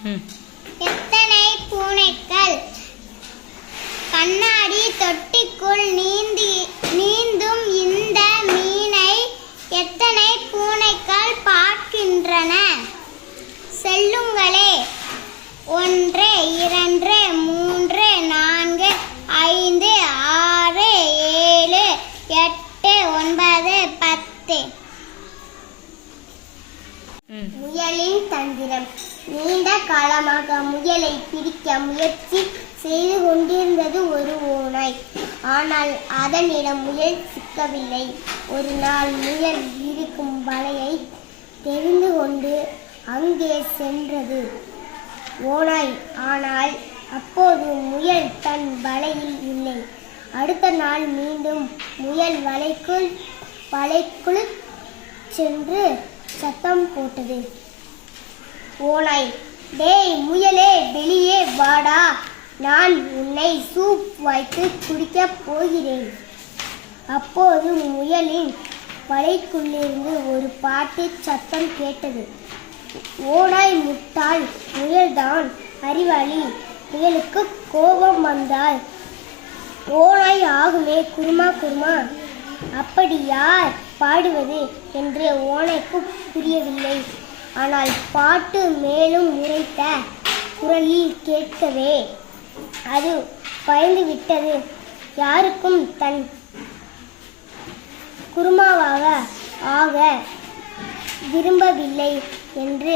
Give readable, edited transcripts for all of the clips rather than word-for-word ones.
எத்தனை பூனைகள் கண்ணாடி தொட்டிக்குள் நீந்தும் இந்த மீனை எத்தனை பூனைகள் பார்க்கின்றன? சொல்லுங்களே. 1 2 3 4 5 6 7 8 9 10. முயலின் தந்திரம். நீண்ட காலமாக முயலை பிடிக்க முயற்சி செய்து கொண்டிருந்தது ஒரு ஓநாய். ஆனால் அதனிடம் முயல் சிக்கவில்லை. ஒரு நாள் முயல் இருக்கும் வலையை தெரிந்து கொண்டு அங்கே சென்றது ஓநாய். ஆனால் அப்போது முயல் தன் வலையில் இல்லை. அடுத்த நாள் மீண்டும் முயல் வலைக்குள் சென்று சத்தம் போட்டது. ஓநாய், டேய் முயலே, வெளியே வாடா, நான் உன்னை சூப் வைத்து குடிக்கப் போகிறேன். அப்போது முயலின் வலைக்குள்ளிருந்து ஒரு பாட்டு சத்தம் கேட்டது. ஓநாய் முட்டாள், முயல்தான் அறிவாளி. முயலுக்கு கோபம் வந்தால் ஓநாய் ஆகுமே குருமா குருமா. அப்படி யார் பாடுவது என்று ஓநாய்க்கு புரியவில்லை. ஆனால் பாட்டு மேலும் உரைத்த குரலில் கேட்கவே அது பயந்து விட்டது. யாருக்கும் தன் குருமாவாக ஆக விரும்பவில்லை என்று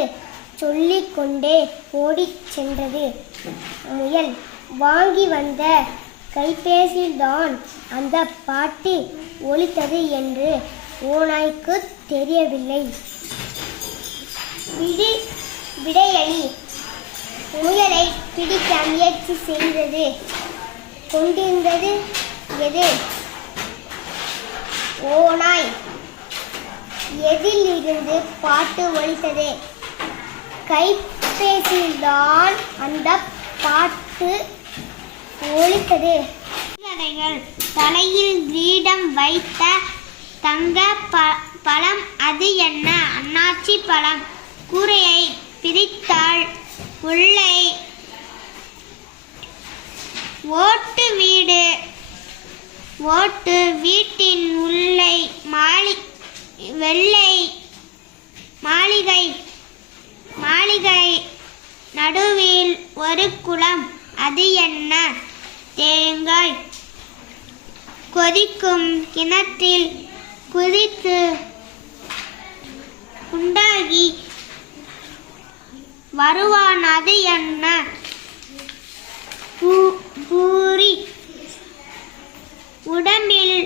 சொல்லிக்கொண்டே ஓடிச் சென்றது. முயல் வாங்கி வந்த கைபேசியில்தான் அந்த பாட்டு ஒலித்தது என்று ஓநாய்க்கு தெரியவில்லை. விடையளி. முயலை பிடிக்க முயற்சி செய்தது கொண்டிருந்தது எது? ஓநாய். எதிலிருந்து பாட்டு ஒலித்தது? கைபேசியில்தான் அந்த பாட்டு ஒலித்தது. கதைகள். தலையில் கிரீடம் வைத்த தங்க பழம் அது என்ன? அன்னாச்சி பழம். கூரையை பிரித்தால் உள்ளே ஓட்டு வீட்டின் உள்ளே வெள்ளை மாளிகை நடுவில் ஒரு குளம் அது என்ன? தேங்காய். கொதிக்கும் கிணற்றில் குதித்து உண்டாகி வருவான் அது என்ன? பூரி. உடம்பில்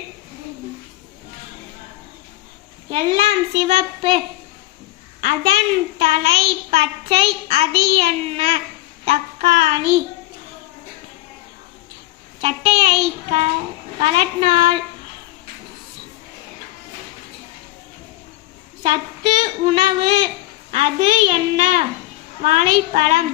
எல்லாம் சிவப்பு அதன் தலை பச்சை அது என்ன? தக்காளி. சட்டையை கலட்டினால் சத்து உணவு அது என்ன? வாழைப்பழம்.